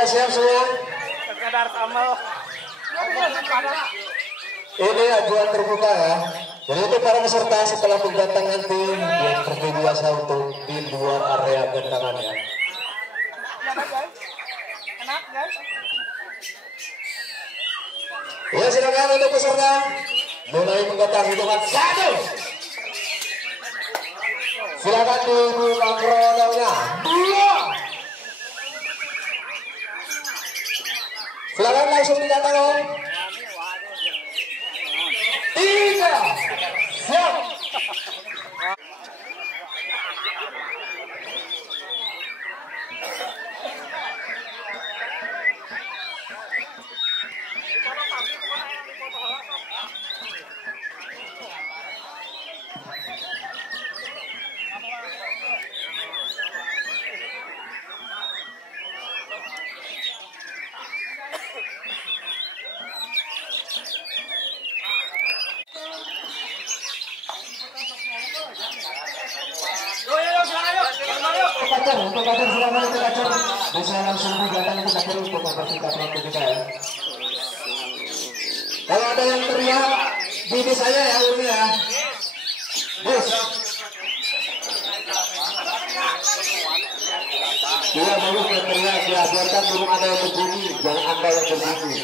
Sudah siap semua? Sekedar tamal. Ini ajuan terbuka ya. Jadi itu para peserta setelah kedatangan tim yang seperti biasa untuk di luar area gendangan ya. Ya silakan untuk peserta mulai menggetar hitungan 1. Silakan dibuka krononya 2. Silakan langsung dikatakan 3. Siap. Untuk kader silakan untuk kader bisa langsung datang ke kader untuk mempersingkat waktu kita ya. Kalau ada yang teriak di saya ya ini ya. Bus. Tidak bagus yang teriak ya, biarkan belum ada yang berbunyi, jangan anda yang berbunyi.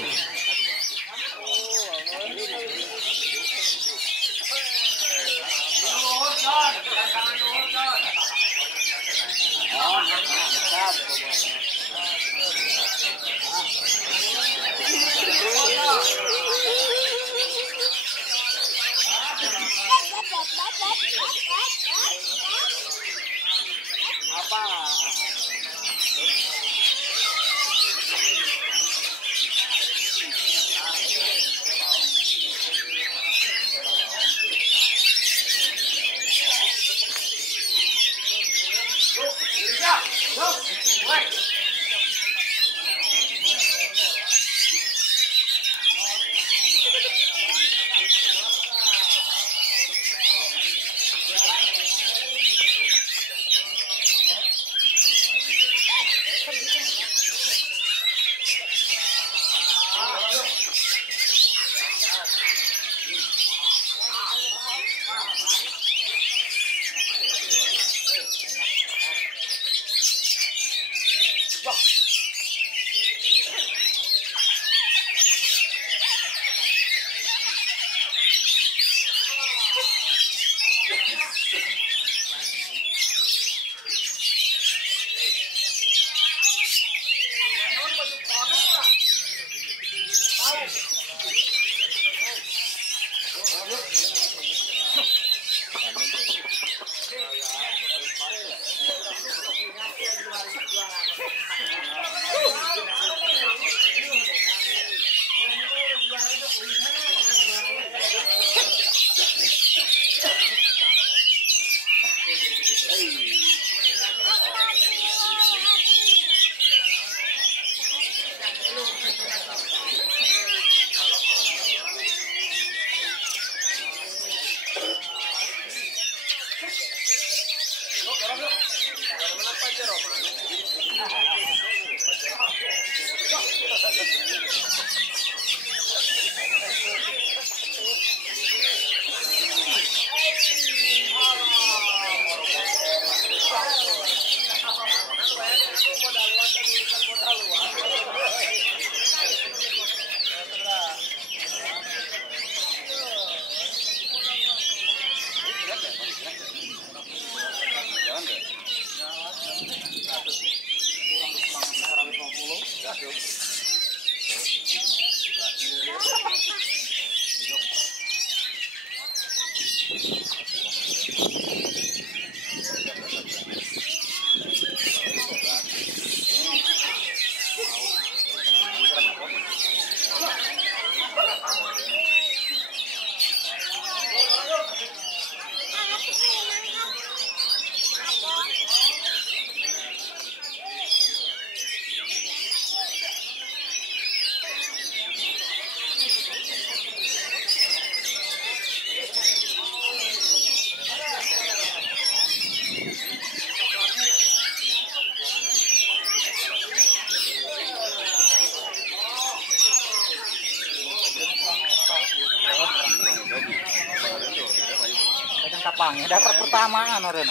gampang ya dapat pertamaan orang.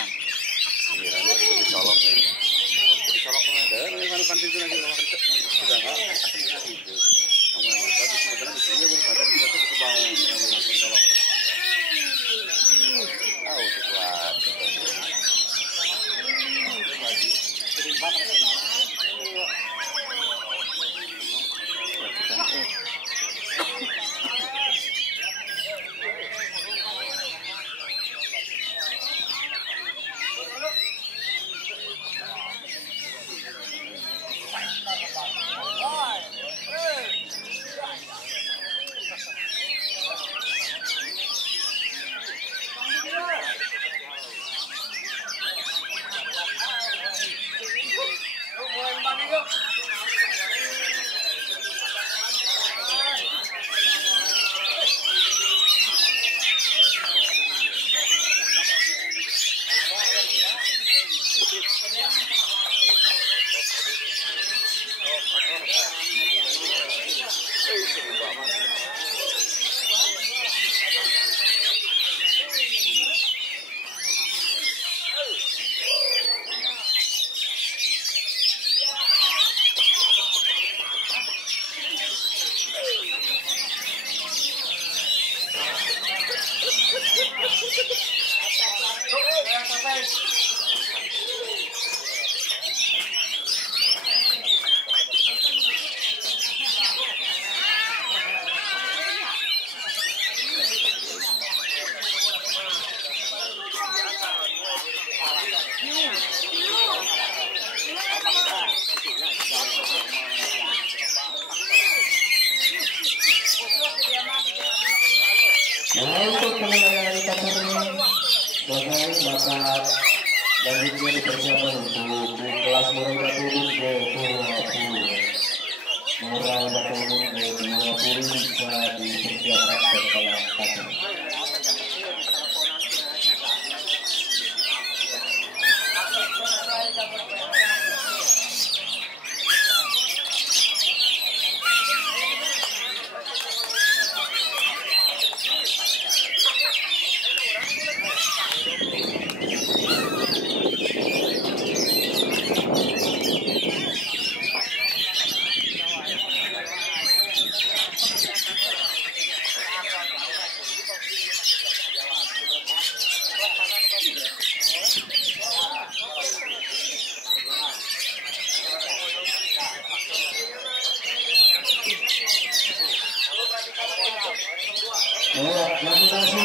Untuk penilaian kategori bagai bakat lanjutnya dipersiapkan untuk di kelas Murai Batu G20. Murai Batu G20 bisa dipersiapkan setelah kategori. Laminasi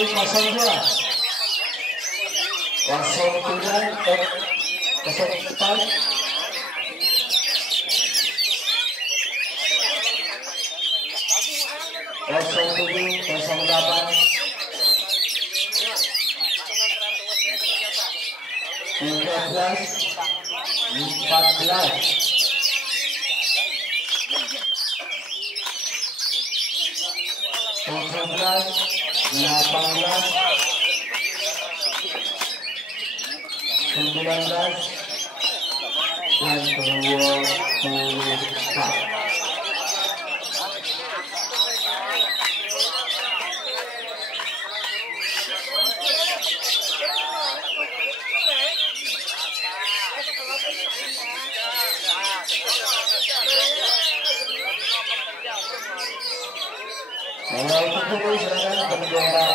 02 silakan bendera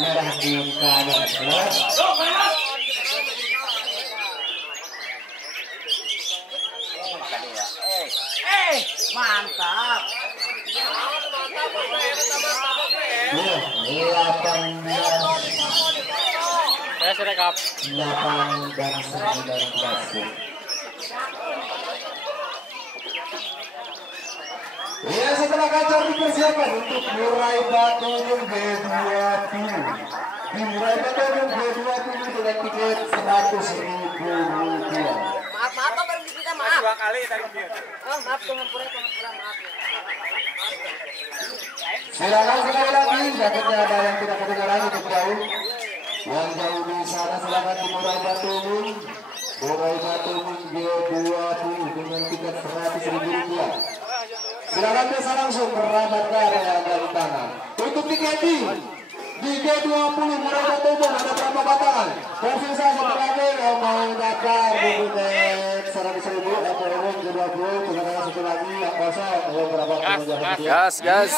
merah di kanan. Mantap. 18 Saya sudah kap. 8 dan 19. Ya, setelah kacar dipersiapkan untuk Murai Batu G20. Di Murai Batu G20 dengan tiket 100.000 rupiah. Maaf Pak, baru kita maaf. Dua kali tadi dia. Oh, maaf pengepura maaf ya. Silakan sekali lagi, jaketnya ada yang tidak kedengaran untuk jauh. Yang jauh di sana silakan di Murai Batu G20 dengan tiket 100.000 rupiah. Silakan bisa langsung merapat ke area dari tangan. Untuk tiket Di G20 Murai Batu Ubin ada berapa batangan? Tersisa satu lagi yang mau daftar di tiket 100.000 atau umum G20. Tinggal satu lagi yang kosong. Berapa Gas.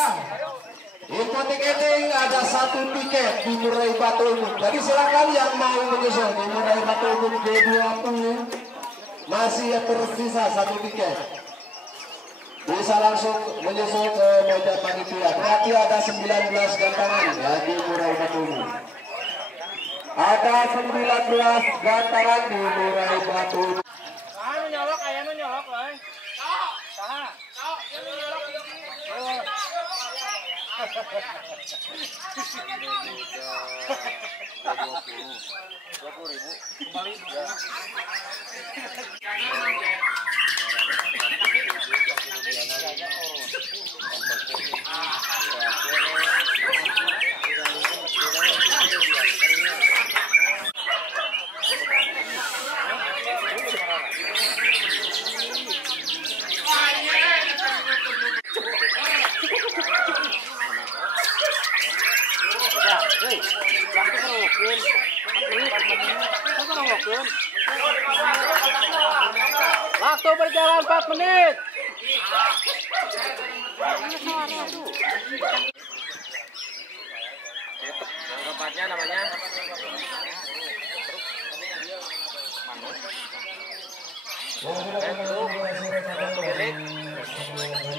info tiketing ada satu tiket di Murai Batu Ubin. Jadi silakan yang mau menyusul di Murai Batu Ubin G20 masih tersisa satu tiket. Bisa langsung menyusul ke meja panitia. Berarti ada 19 gantangan ya di Murai Batu Ubin. Ada 19 gantangan di Murai Batu Ubin. Anu nyolok, aya nu nyolok euy. Saha? Anu nyolok iki. Waktu berjalan 4 menit. Tempatnya namanya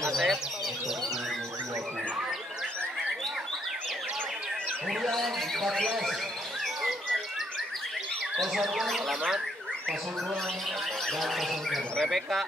Asep. Selamat. Rebecca.